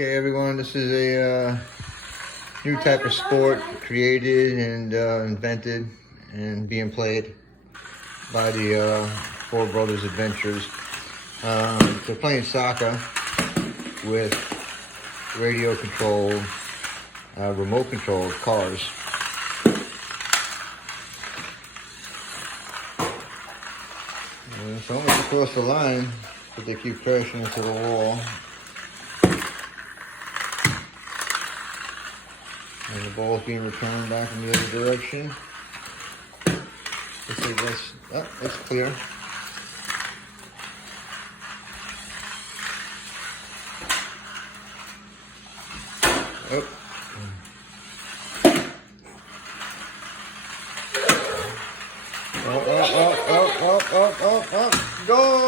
Okay, everyone, this is a new type of sport created and invented and being played by the Four Brothers Adventures. They're playing soccer with radio controlled, remote controlled cars. And it's almost across the line, but they keep crashing into the wall. And the ball's being returned back in the other direction. Let's see this. Oh, it's clear. Oh. Oh, oh, oh, oh, oh, oh, oh, oh. Go!